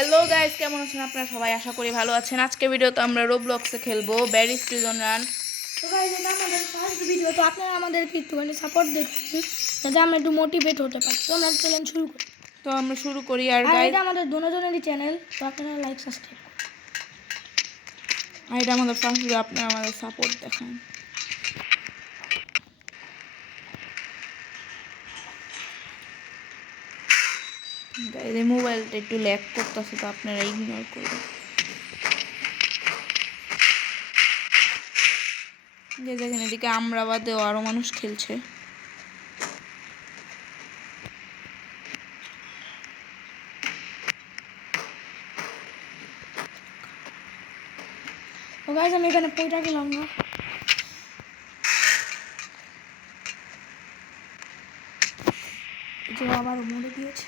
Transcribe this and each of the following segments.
Hello guys, কেমন আছেন আপনারা সবাই? আশা করি ভালো আছেন। আজকে ভিডিওতে আমরা রোবলক্সে খেলবো ব্যারিজ প্রিজন রান। তো গাইস, এটা আমাদের ফার্স্ট ভিডিও, তো আপনারা আমাদেরকে একটুখানি সাপোর্ট দেখাবেন যাতে আমরা একটু মোটিভেট হতে পারি। তো আমরা চ্যানেল শুরু করি। তো আমরা শুরু করি। আর এটা আমাদের দুজনেরই চ্যানেল, তো আপনারা লাইক সাবস্ক্রাইব করুন। আর এটা আমাদের ফার্স্ট ভিডিও, আপনারা আমাদের সাপোর্ট দেখান। এই মোবাইলটা একটু ল্যাগ করতেছে, তো আপনারা ইগনোর করবেন। যে দেখেন এদিকে আমরা বাদেও আরো মানুষ খেলছে। তো গাইস, আমি এখানে পয়টা গেলাম না। যে আবার মরে গিয়েছে।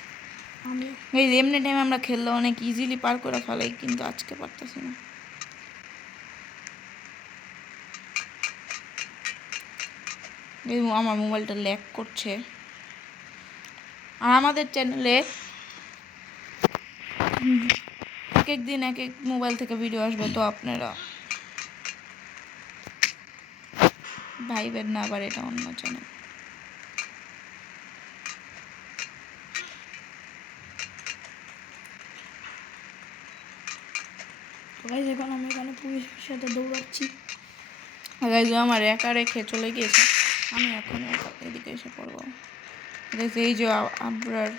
আমি এই এমনি টাইম আমরা খেললে অনেক ইজিলি পার করে ফেলাই, কিন্তু আজকে পারতেছি না। এই আমার মোবাইলটা ল্যাগ করছে। আর আমাদের চ্যানেলে এক এক দিন এক এক মোবাইল থেকে ভিডিও আসবে, তো আপনারা ভাইবেন না আবার এটা অন্য চ্যানেল। তো গাইস, এখন আমি এখানে পুলিশের সাথে দৌড়াচ্ছি। আমার একা রেখে চলে গিয়েছে, আমি এখন একা এদিকে এসে পড়বো। এই যে আবরার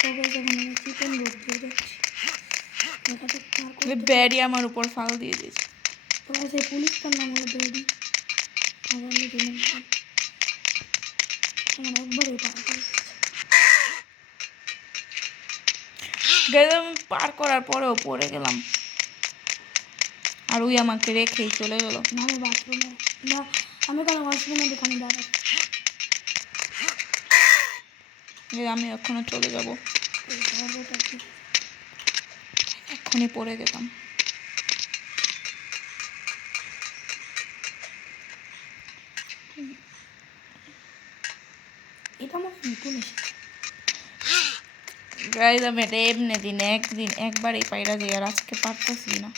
তো গাইস, এখন আমি চিকেন রোড দিয়ে যাচ্ছি। ব্যারি আমার উপর ফাল দিয়ে দিয়েছে। তো গাইস, এই পুলিশটার নাম হলো বেডি। আমার একবারে আমি পার করার পরেও পড়ে গেলাম, আর ওই আমাকে রেখেই চলে গেল। আমি বাথরুমে না, আমি কোনো ওয়াশরুমে দোকানে দাঁড়াচ্ছি। আমি এখনো চলে যাব, এক্ষুনি পড়ে গেতাম। এটা আমার নতুন এসেছে। গাইজ আমি এটা এমনি একদিন একবারই পাইরা যাই, আর আজকে পারতেছি না।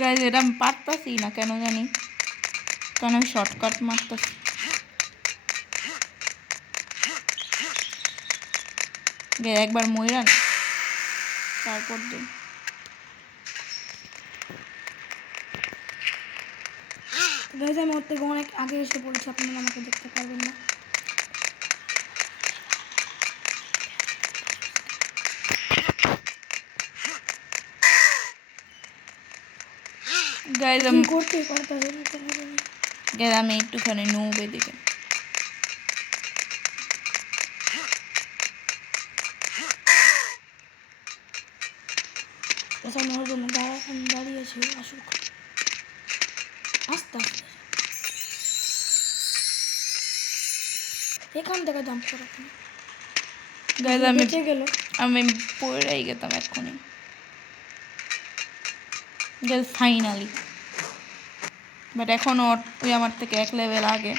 গাইজ এটা আমি পারতেছি না কেন জানি, কারণ আমি শর্টকাট মারতেছি। একবার মইরান তারপর দিন। গাইজ, আমি ওর থেকে অনেক আগে এসে পড়েছি, আপনারা আমাকে দেখতে পারবেন না। গাইজ আমি একটুখানি নুব এদিকে। আমার জন্য দাঁড়িয়েছি, আসুক আস্তে আস্তে। এখান থেকে জাম্প করা গাইজ আমি বেঁচে গেল। আমি পড়েই গেতাম এক্ষুনি। গাইজ ফাইনালি, বাট এখনও ওই আমার থেকে এক লেভেল আগে।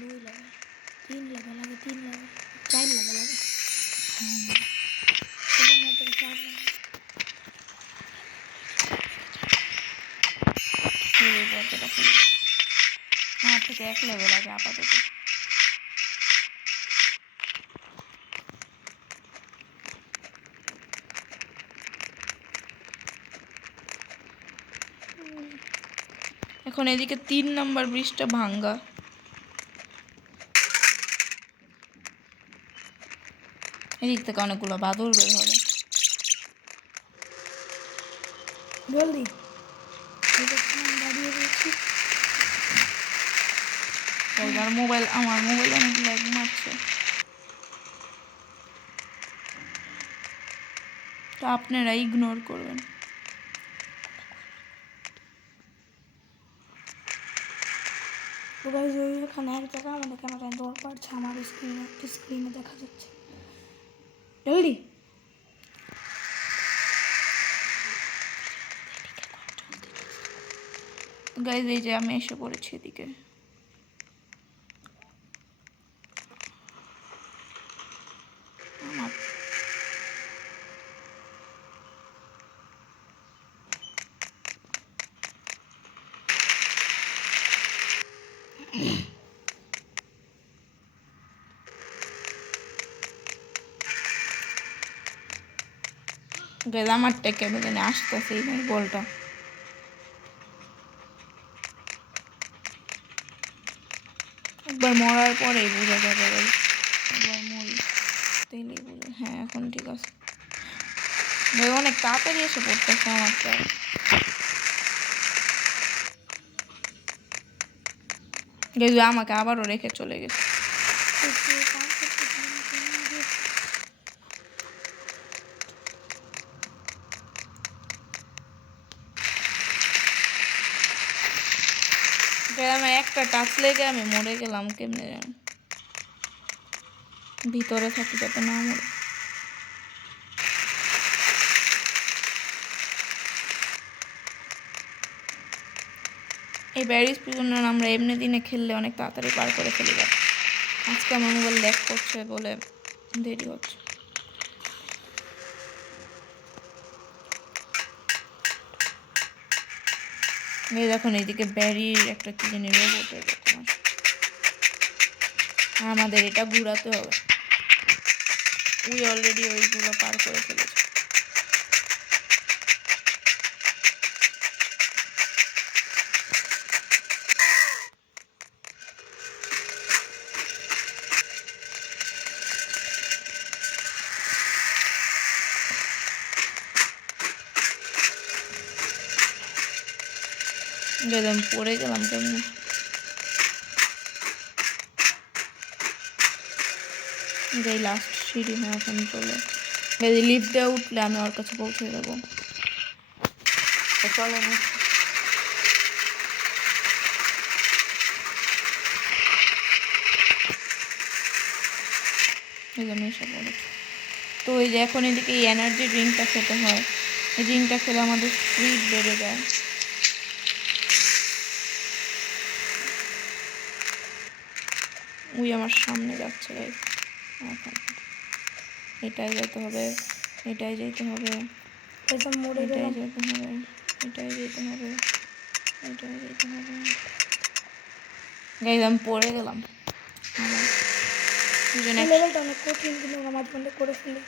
2 লেভেল, 3 লেভেল আগে, 3 লেভেল, 4 লেভেল আগে। এখানে থেকে 4 লেভেল। আমার থেকে এক লেভেল আগে আপাতত। এখন এদিকে 3 নম্বর ব্রিজটা ভাঙ্গা। এদিক থেকে অনেকগুলো বাদুর বের হবে। জলদি দাঁড়িয়ে রয়েছি। আমার মোবাইল অনেক ল্যাগ মারছে। তো আপনারা ইগনোর করবেন। তো গাইজ ওইখানে এক জায়গায় আমাদের ক্যামেরায় দৌড় পাচ্ছে, আমার স্ক্রিনে দেখা যাচ্ছে। জলদি গাইজ এই যে আমি এসে পড়েছি এদিকে। আমার গাইজ আমারটা কেন জানি আসতেছে এই বলটা। একবার মরার পরেই বোঝা যাবে গাইজ, একবার মরি তাইলেই বোঝা। হ্যাঁ এখন ঠিক আছে। অনেক তাড়াতাড়ি এসে পড়তেছে আমারটা। গাইজ আমাকে আবারও রেখে চলে গেছে। আমার একটা টাচ লেগে আমি মরে গেলাম কেমনে জানি, ভিতরে থাকি যাতে না মরে। এই ব্যারিজ প্রিজনার আমরা এমনি দিনে খেললে অনেক তাড়াতাড়ি পার করে ফেলি। আজকে আমার মোবাইল ল্যাগ করছে বলে দেরি হচ্ছে। এই দেখুন এইদিকে ব্যারির একটা কি জানি রোবট এরকম আছে, আর আমাদের এটা ঘুরাতে হবে। উই অলরেডি ওইগুলো পার করে ফেলেছে। গেলাম পড়ে গেলাম কেমনি। এই লাস্ট সিঁড়ি। হ্যাঁ এখন চলো যদি লিফট দিয়ে উঠলে আমি ওর কাছে পৌঁছে যাবো। চলো না, এই জন্য এসে পড়েছি। তো এই যে এখন এদিকে এই এনার্জি ড্রিঙ্কটা খেতে হয়। এই ড্রিঙ্কটা খেলে আমাদের স্পিড বেড়ে যায়। ওই আমার সামনে যাচ্ছে গাইস। এখন এটাই যেতে হবে, এটাই যেতে হবে, এটাই যেতে হবে, এটাই যেতে হবে, এটাই যেতে হবে। গাইস আমি পড়ে গেলাম। লেভেলটা অনেক কঠিন, কিন্তু আমরা মাঝে মধ্যে করে ফেলি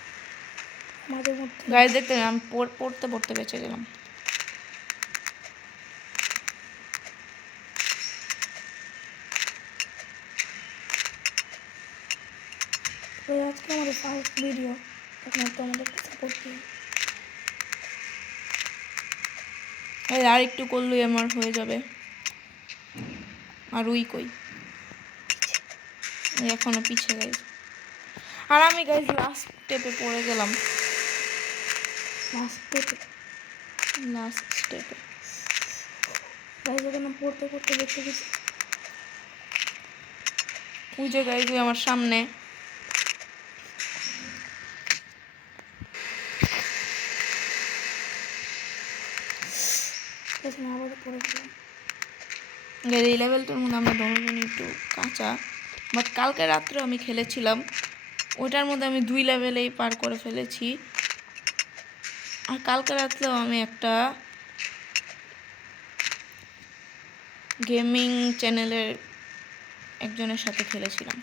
মাঝে মধ্যে। গাইস দেখতে আমি পড়তে পড়তে বেঁচে গেলাম। আজকে আমাদের ফার্স্ট ভিডিও, তখন একটু আমাদেরকে সাপোর্ট দিন। আর একটু করলেই আমার হয়ে যাবে। আর ওই কই এখনো পিছিয়ে গাইস। আর আমি গাইস লাস্ট স্টেপে পড়ে গেলাম। লাস্ট স্টেপে গাইস যখন পড়তে পড়তে বেঁচে গেছি। ওই যে গাইস আমার সামনে। আবারও পড়ে গেলাম। এই লেভেলটার মধ্যে আমরা দুজনই একটু কাঁচা, বাট কালকে রাত্রে আমি খেলেছিলাম ওইটার মধ্যে আমি 2 লেভেলেই পার করে ফেলেছি। আর কালকে রাত্রেও আমি একটা গেমিং চ্যানেলের একজনের সাথে খেলেছিলাম।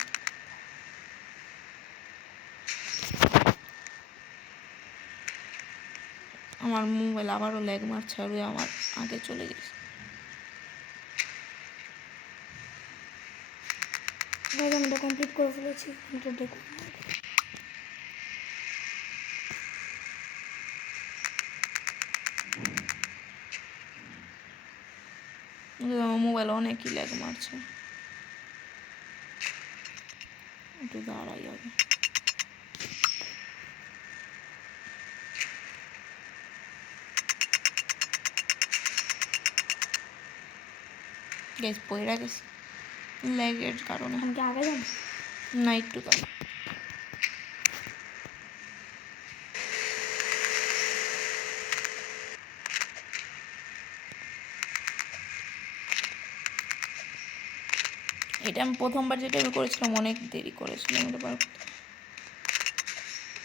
আমার মোবাইল আবারও ল্যাগ মারছে আর আমার আগে চলে গেছে। আমি এটা কমপ্লিট করে ফেলেছি। এটা দেখুন আমার মোবাইল অনেকই ল্যাগ মারছে। একটু দাঁড়াই আগে। গ্যাস পয়রা গেছি ল্যাগের কারণে। আমি কি আগে যাবো? না একটু কারণ এটা আমি প্রথমবার যেটা আমি করেছিলাম অনেক দেরি করেছিলাম,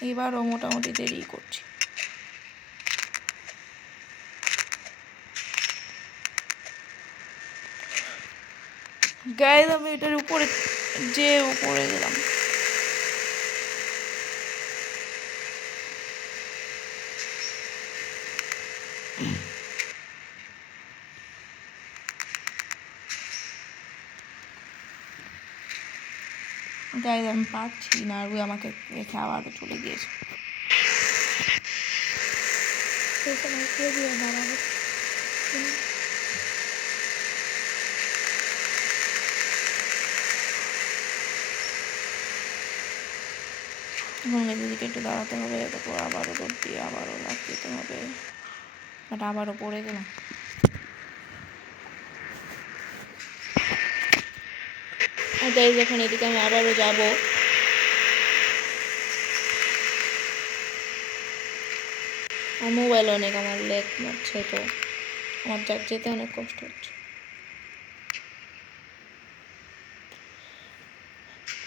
এবারও মোটামুটি দেরি করছি। গাইজ আমি এটার উপরে যে উপরে গেলাম। গাইজ আমি পারছি না, আর ওই আমাকে রেখে আবারও চলে গিয়েছে। সেই সময় কে দিয়ে দাঁড়াবে? এখন দিদিকে একটু দাঁড়াতে হবে, তারপর আবারও দৌড় দিয়ে আবারও লাফ দিতে হবে, বাট আবারও পড়ে গেলাম। গাইজ এখন এদিকে আমি আবারও যাবো। আর মোবাইল অনেক আমার লেগ মারছে, তো আমার যেতে অনেক কষ্ট হচ্ছে।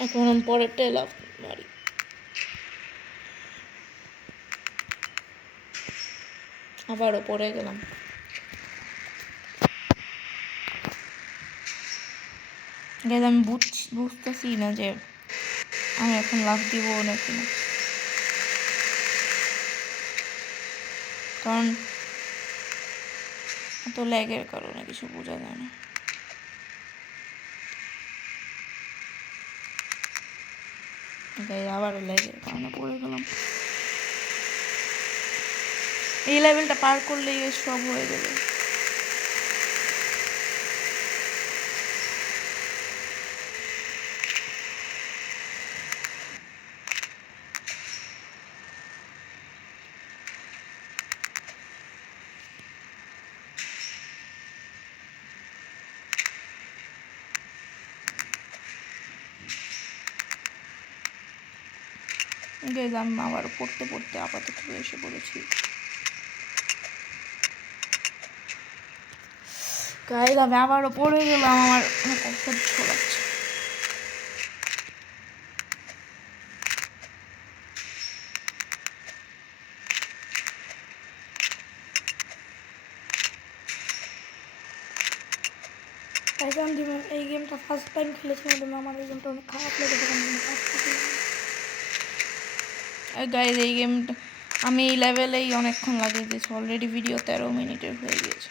এখন আমি পরেরটাই লাফ মারি। আবারও পড়ে গেলাম। গাইজ আমি বুঝতেছি না যে আমি এখন লাফ দিব নাকি না, কারণ এত ল্যাগের কারণে কিছু বোঝা যায় না। আবারও ল্যাগের কারণে পড়ে গেলাম। এই লেভেলটা পার করলেই সব হয়ে যাবে। গাইজ আমি আবার পড়তে পড়তে আপাতত এসে পড়েছি। গাইজ আমি আবারও পড়ে গেলাম, আমার কষ্ট লাগছে। এই গেমটা ফার্স্ট টাইম খেলেছিলাম, আমার এই গেমটা অনেক খারাপ লেগেছে। গাইজ এই গেমটা আমি এই লেভেলেই অনেকক্ষণ লাগিয়ে দিয়েছি, অলরেডি ভিডিও 13 মিনিটের হয়ে গিয়েছে।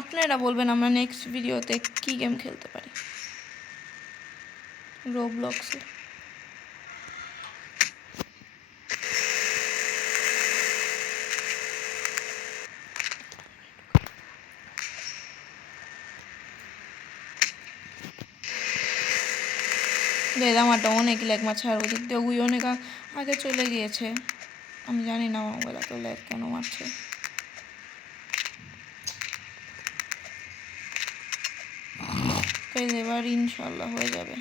আপনারা বলবেন আমরা নেক্সট ভিডিওতে কি গেম খেলতে পারি। রোবলক্সে আমারটা অনেক ল্যাগ মারছে, আর ওদিক দিয়ে ওই অনেক আগে চলে গিয়েছে। আমি জানি না আমার মোবাইল এত ল্যাগ কেন মারছে। এবার ইনশাল্লাহ হয়ে যাবে।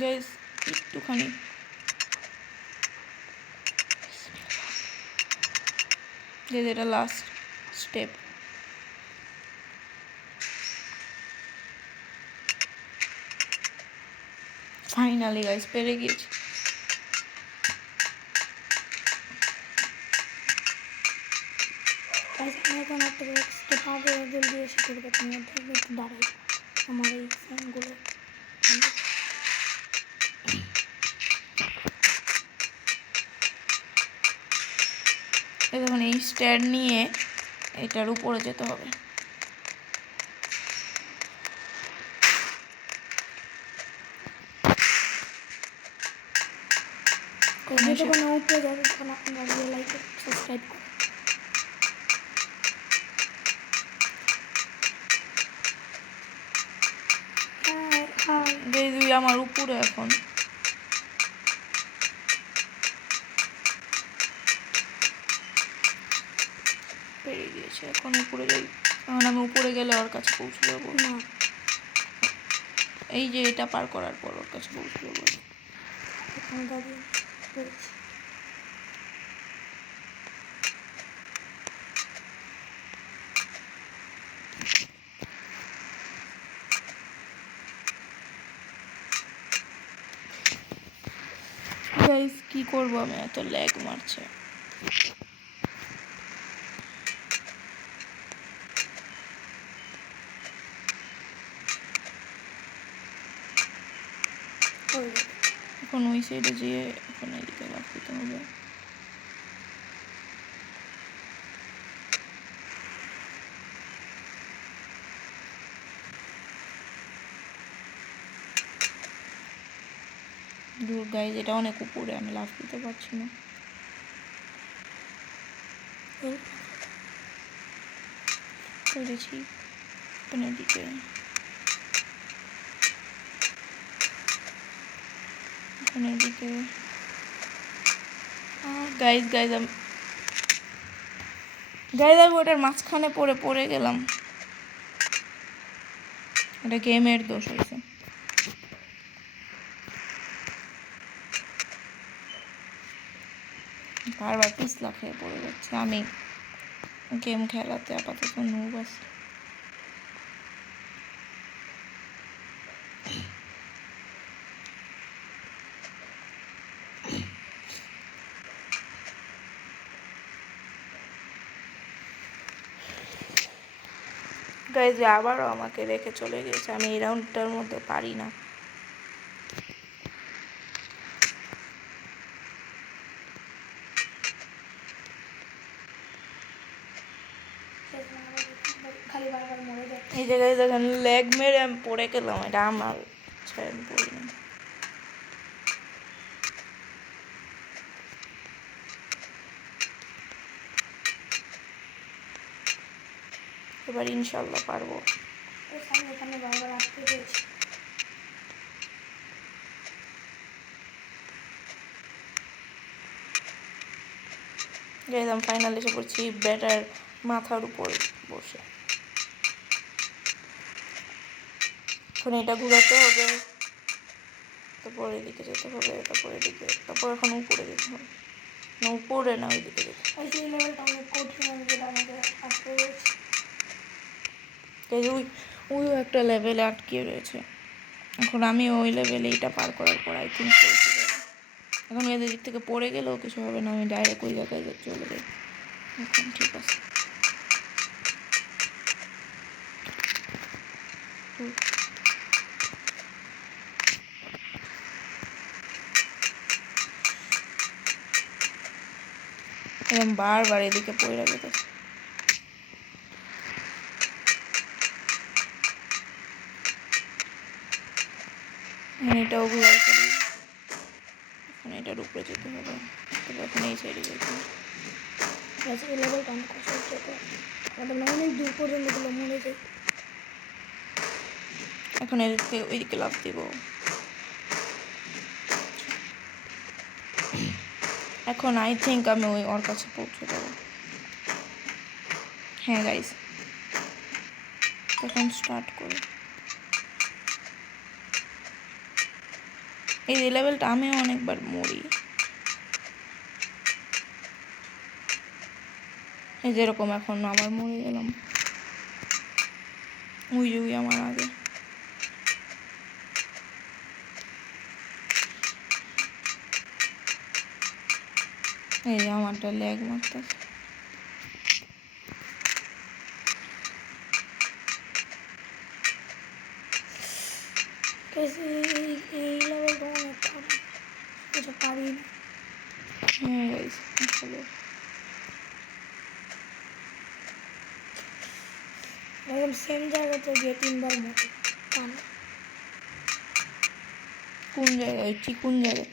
গাইজ একটুখানি এটা লাস্ট স্টেপ। ফাইনালি গাইজ পেরে গিয়েছি। এখন একটা স্টেপ আগে জলদি এসে পড়বে, তুমি একটু দাঁড়াই আমার এই ফোনগুলো। দেখুন এই স্ট্যান্ড নিয়ে এটার উপরে যেতে হবে। যখন উপরে যাবে তখন আপনারা লাইক সাবস্ক্রাইব করুন। আমার উপরে এখন। পেরে গিয়েছে, এখন উপরে যাই। এখন আমি উপরে গেলে ওর কাছে পৌঁছে যাবো। না, এই যে এটা পার করার পর ওর কাছে পৌঁছে যাবো। এখানে দাঁড়িয়ে পেরেছি। গাইস কি করবো আমি, এত ল্যাগ মারছে। হয়ে যাবে। এখন ওই সাইডে যেয়ে এখন এদিকে লাফ দিতে হবে। দূর গাইজ, এটা অনেক উপরে, আমি লাফ দিতে পারছি না। পেরেছি। এখন এদিকে, এখন এদিকে। গাইজ গাইজ আমি ওটার মাঝখানে পড়ে গেলাম। এটা গেমের দোষ হয়েছে। বারবার পিছলা খেয়ে পড়ে যাচ্ছে। আমি গেম খেলাতে আপাতত নুব আছি। গাইজ আবারও আমাকে রেখে চলে গেছে। আমি এই রাউন্ডটার মধ্যে পারি না। খালি বারবার মরে যাচ্ছে। এই জায়গায় দেখেন লেগ মেরে আমি পড়ে গেলাম। এটা আমার আমি পড়ি না। এবার ইনশাল্লাহ পারবো। আমি এখানে বারবার আটকে গেছি। গাইজ আমি ফাইনাল এসে পড়ছি ব্যাটার মাথার উপর বসে। এখন এটা ঘুরাতে হবে, তারপর এদিকে যেতে হবে, তারপর এদিকে, তারপর এখন উপরে যেতে হবে। না উপরে না, ওইদিকে যেতে হবে। এই লেভেলটা অনেক কঠিন, আমি যেটা আমাকে আটকে গেছি। এই যে ওইও একটা লেভেলে আটকে রয়েছে। এখন আমি ওই লেভেলে এটা পার করার পর আই থিঙ্ক পৌঁছে যাবো। এখন এদের দিক থেকে পড়ে গেলেও কিছু হবে না, আমি ডাইরেক্ট ওই জায়গায় চলে যাই। এখন ঠিক আছে। এরকম বারবার এদিকে পড়ে যেতেছে। এটাও ঘুরাই ফেলি। এখন এটার উপরে যেতে হবে, তারপর এখন এই সাইডে যেতে হবে। এই লেভেলটা অনেক কষ্ট যেতে, আমাদের অনেক দূর পর্যন্ত গুলো মরে যায়। এখন এদিকে ওইদিকে লাফ দিব। এখন আই থিঙ্ক আমি ওর কাছে পৌঁছে যাবো। হ্যাঁ গাইস, এখন স্টার্ট করি। এই লেভেলটা আমিও অনেকবার মরি। এই যেরকম এখন আবার মরে গেলাম। ওই আমার আগে। এই যে আমারটা ল্যাগ মারতেছে। এই লেভেলটা অনেক খারাপ, এটা পারি না। হ্যাঁ গাইস, আসলে একদম সেম জায়গাতে গিয়ে 3বার মতো কান। কোন জায়গায় ঠিক কোন জায়গায়?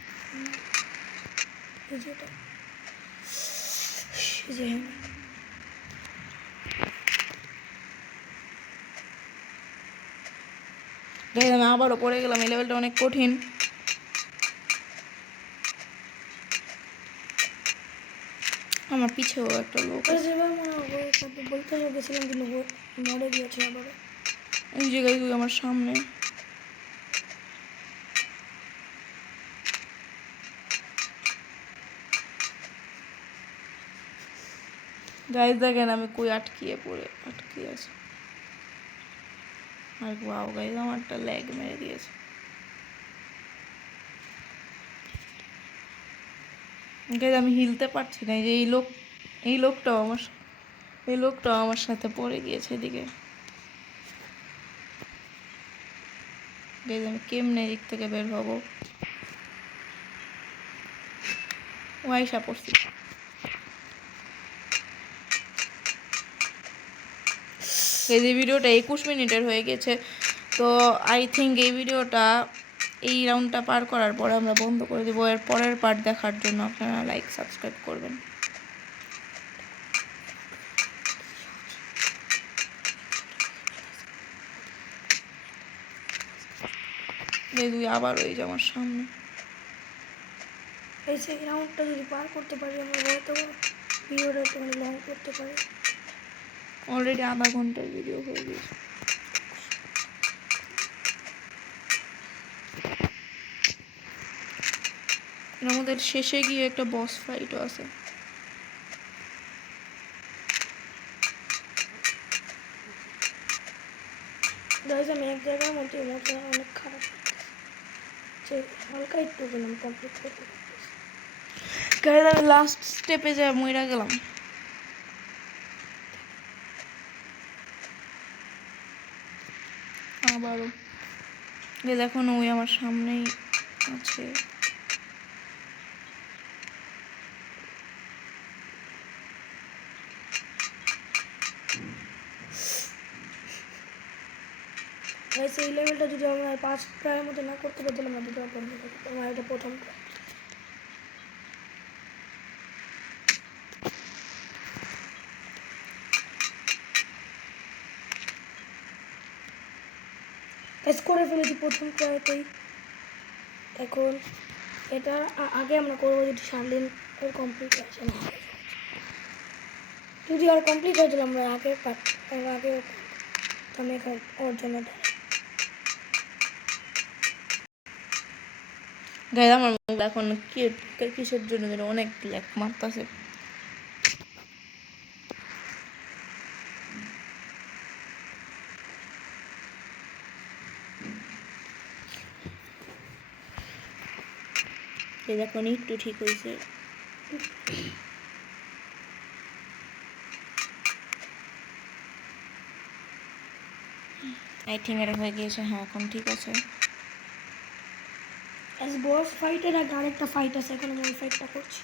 এই যেটা, এই যে গাইজ আমি আবারও পড়ে গেলাম, এই লেভেলটা অনেক কঠিন। আমার পিছেও একটা লোক আছে। এবার মনে হবে বলতে গেছিলাম কিন্তু মরে গিয়েছে আবার। এই যে গাইজ আমার সামনে। গাইজ দেখেন আমি কই আটকিয়ে আছি। আর ওয়াও গাইজ আমারটা ল্যাগ মেরে দিয়েছে। গাইজ আমি হিলতে পারছি না। এই যে এই লোকটাও আমার সাথে পড়ে গিয়েছে এদিকে। গাইজ আমি কেমনে এদিক থেকে বের হবো? ওয়াইসা পড়ছি। এই যে ভিডিওটা 21 মিনিটের হয়ে গেছে, তো আই থিঙ্ক এই ভিডিওটা এই রাউন্ডটা পার করার পরে আমরা বন্ধ করে দেবো। এর পরের পার্ট দেখার জন্য আপনারা লাইক সাবস্ক্রাইব করবেন। এই দুই আবার ওই যে আমার সামনে। এই সেই রাউন্ডটা যদি পার করতে পারি আমরা হয়তো ভিডিওটা একটু লং করতে পারি। অলরেডি আধা ঘন্টার ভিডিও হয়ে গেছে। আমাদের শেষে গিয়ে একটা বস ফাইটও আছে। গাইজ আমি এক জায়গার মধ্যে মজা অনেক খারাপ যে হালকা একটু গেলাম কমপ্লিট করতে পারতেছি। গাইজ আমি লাস্ট স্টেপে যা মইরা গেলাম। আবারও যে দেখুন ওই আমার সামনেই আছে। গাইজ এই লেভেলটা যদি আমরা 5 ট্রাইয়ের মধ্যে না করতে পারতাম আমরা দুটো বন্ধ করতে আমার এটা প্রথম ট্রাই। গাইজ করে ফেলেছি প্রথম ট্রাইতেই। এখন এটা আগে আমরা করবো যদি শার্লিন এর কমপ্লিট আছে না, যদি আর কমপ্লিট হয়ে গেলে আমরা আগে আমি এখানে ওর জন্য গাইজ আমার মুখ এখন কিসের জন্য যেন অনেক ল্যাগ মারতেছে। এখন একটু ঠিক হয়েছে। আই থিঙ্ক এটা হয়ে গিয়েছে। হ্যাঁ এখন ঠিক আছে। বস ফাইটের আগে আরেকটা ফাইট আছে, এখন আমি ওই ফাইটটা করছি।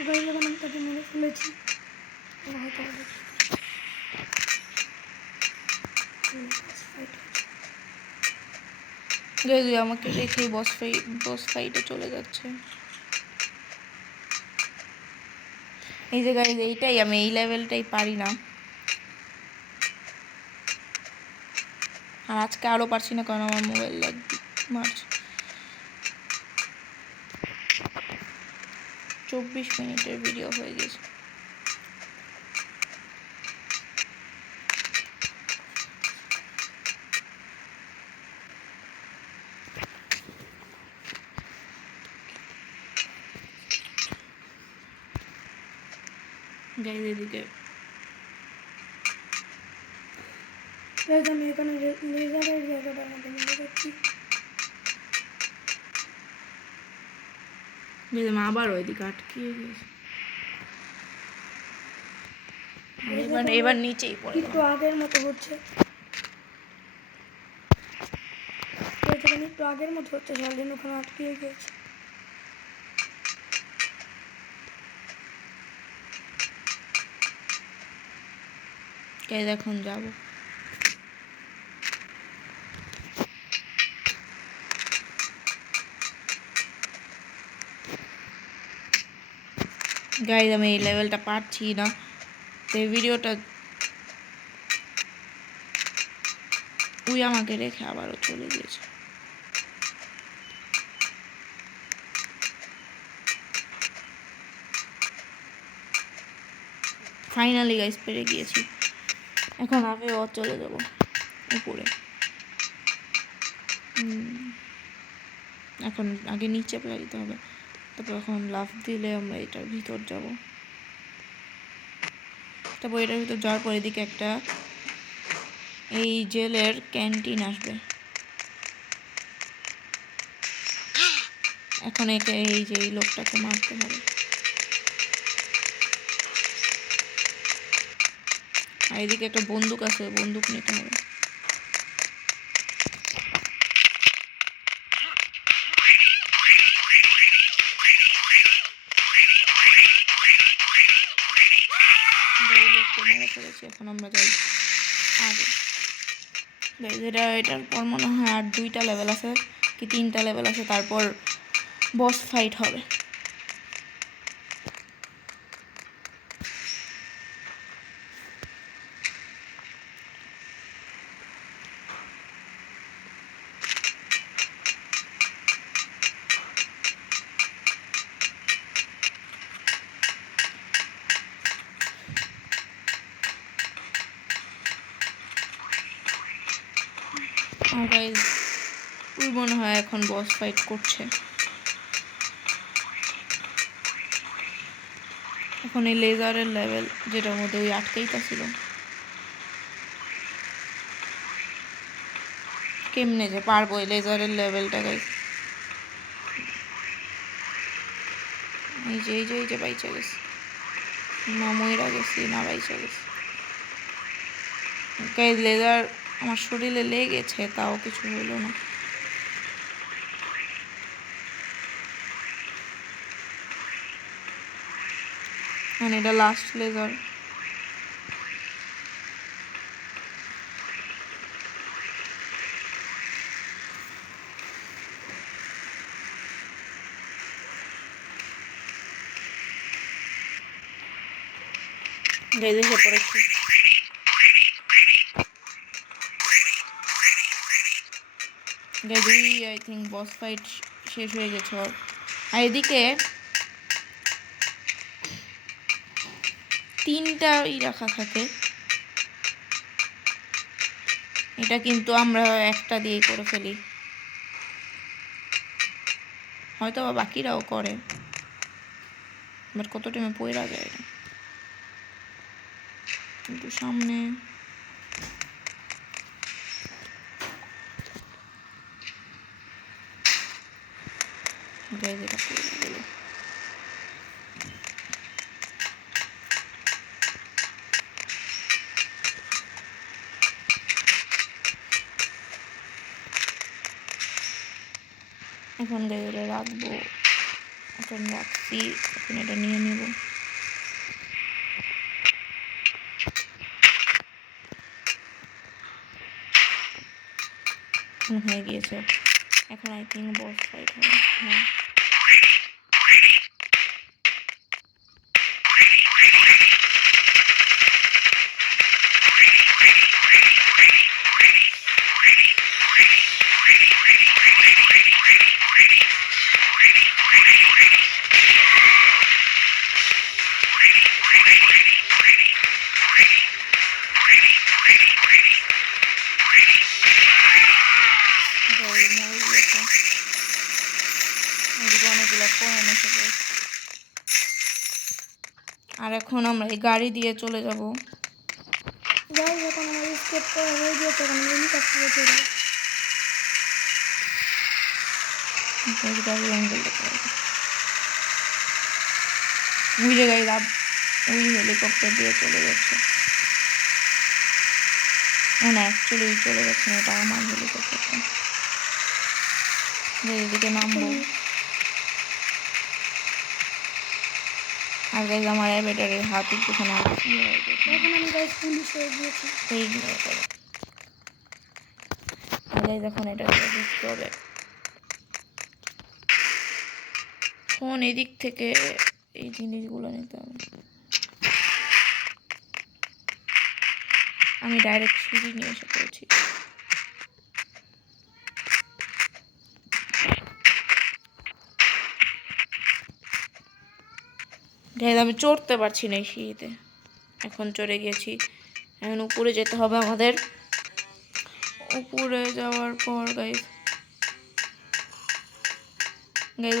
এবার যখন আমি তাকে মেরে ফেলেছি হয়তো আমাকে দেখেই বস ফাইটে চলে যাচ্ছে। এই যে গাইজ এইটাই আমি এই লেভেলটাই পারি না, আর আজকে আরও পারছি না কারণ আমার মোবাইল ল্যাগ মারছে। 24 মিনিটের ভিডিও হয়ে গেছে। গাইজ এদিকে আমি এখানে লেজারের জায়গাটার মধ্যে মনে করছি। আবার ওইদিকে আটকিয়ে গেছে। এবার নিচেই পড়ে একটু আগের মতো হচ্ছে, একটু আগের মতো হচ্ছে। শার্লিন ওখানে আটকিয়ে গেছে। এখন যাব। গাইজ আমি এই লেভেলটা পারছি না, তো এই ভিডিওটা ওই আমাকে রেখে আবারও চলে গিয়েছে। ফাইনালি গাইজ পেরে গিয়েছি। এখন আমি চলে যাব উপরে। এখন আগে নিচে পেরে দিতে হবে, তারপর এখন লাফ দিলে আমরা এটার ভিতর যাব। তারপর এটার ভিতর যাওয়ার পর এদিকে একটা এই জেলের ক্যান্টিন আসবে। এখন একে এই যে এই লোকটাকে মারতে হবে। আর এদিকে একটা বন্দুক আছে, বন্দুক নিতে হবে। মেরে ফেলেছি, এখন আমরা যাই আগে। এটার পর মনে হয় আর 2টা লেভেল আছে কি 3টা লেভেল আছে, তারপর বস ফাইট হবে। আর গাইজ ওই মনে হয় এখন বস ফাইট করছে। এখন এই লেজারের লেভেল যেটার মধ্যে ওই আটকেইটা ছিল, কেমনে যে পারবো এই লেজারের লেভেলটা গাইজ। এই যে বাইচা গেছি না, ময়রা গেছি না, বাইচা গেছি। গাইজ লেজার আমার শরীরে লেগেছে, তাও কিছু হলো না। মানে এটা লাস্ট লেজার। গাইজ এসে পড়েছি। গাইজ আই থিঙ্ক বস ফাইট শেষ হয়ে গেছে ওর। আর এদিকে 3টা রাখা থাকে, এটা কিন্তু আমরা একটা দিয়েই করে ফেলি, হয়তো বা বাকিরাও করে, বাট কত টাইমে পয়রা যায় না। কিন্তু সামনে এটা পড়ে গেল। এখন এটা রাখবো, এখন রাখছি, এখন এটা নিয়ে নেব। হয়ে গিয়েছে, এখন আই থিঙ্ক বস ফাইট হবে। হ্যাঁ আর এখন আমরা এই গাড়ি দিয়ে চলে যাব। যখন আমার স্কেপ করা হয়ে গিয়ে তখন আমি হেলিকপ্টারে চড়বো। গাড়ির অ্যাঙ্গেলটা ওই জায়গায় লাভ, ওই হেলিকপ্টার দিয়ে চলে যাচ্ছে। না অ্যাকচুয়ালি চলে যাচ্ছে না, এটা আমার হেলিকপ্টারটা। এদিকে নামবো। আর গাইজ আমার ব্যাটারির হাত একটুখানে আটকে হয়ে গেছে। এখন আমি গাইজ পুলিশ হয়ে গিয়েছি। সেই করে আর গাইজ এখন এটা বুঝতে হবে। ফোন এদিক থেকে এই জিনিসগুলো নিতে হবে। আমি ডাইরেক্ট সিঁড়ি নিয়ে এসে পড়েছি। আমি চড়তে পারছি না এই সিঁড়িতে, এখন চড়ে গেছি। এখন উপরে যেতে হবে আমাদের। উপরে যাওয়ার পর গাইস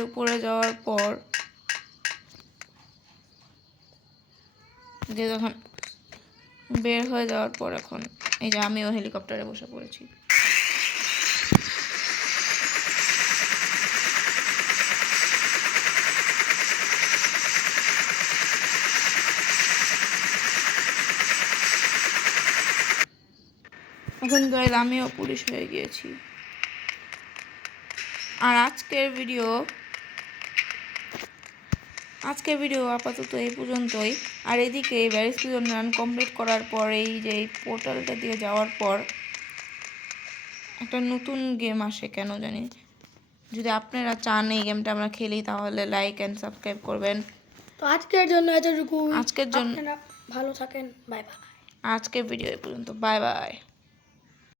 উপরে যাওয়ার পর যে যখন বের হয়ে যাওয়ার পর এখন এই যে আমিও হেলিকপ্টারে বসে পড়েছি। এখন গাইস আমিও পুলিশ হয়ে গিয়েছি। আর আজকের ভিডিও আপাতত এই পর্যন্তই। আর এদিকে এই ব্যারিস্পিজন রান কমপ্লিট করার পর এই যে এই পোর্টালটা দিয়ে যাওয়ার পর একটা নতুন গেম আসে কেন জানি। যদি আপনারা চান এই গেমটা আমরা খেলি তাহলে লাইক অ্যান্ড সাবস্ক্রাইব করবেন। তো আজকের জন্য এতটুকু। আজকের জন্য আপনারা ভালো থাকেন, বাই বাই। আজকের ভিডিও এই পর্যন্ত, বাই বাই।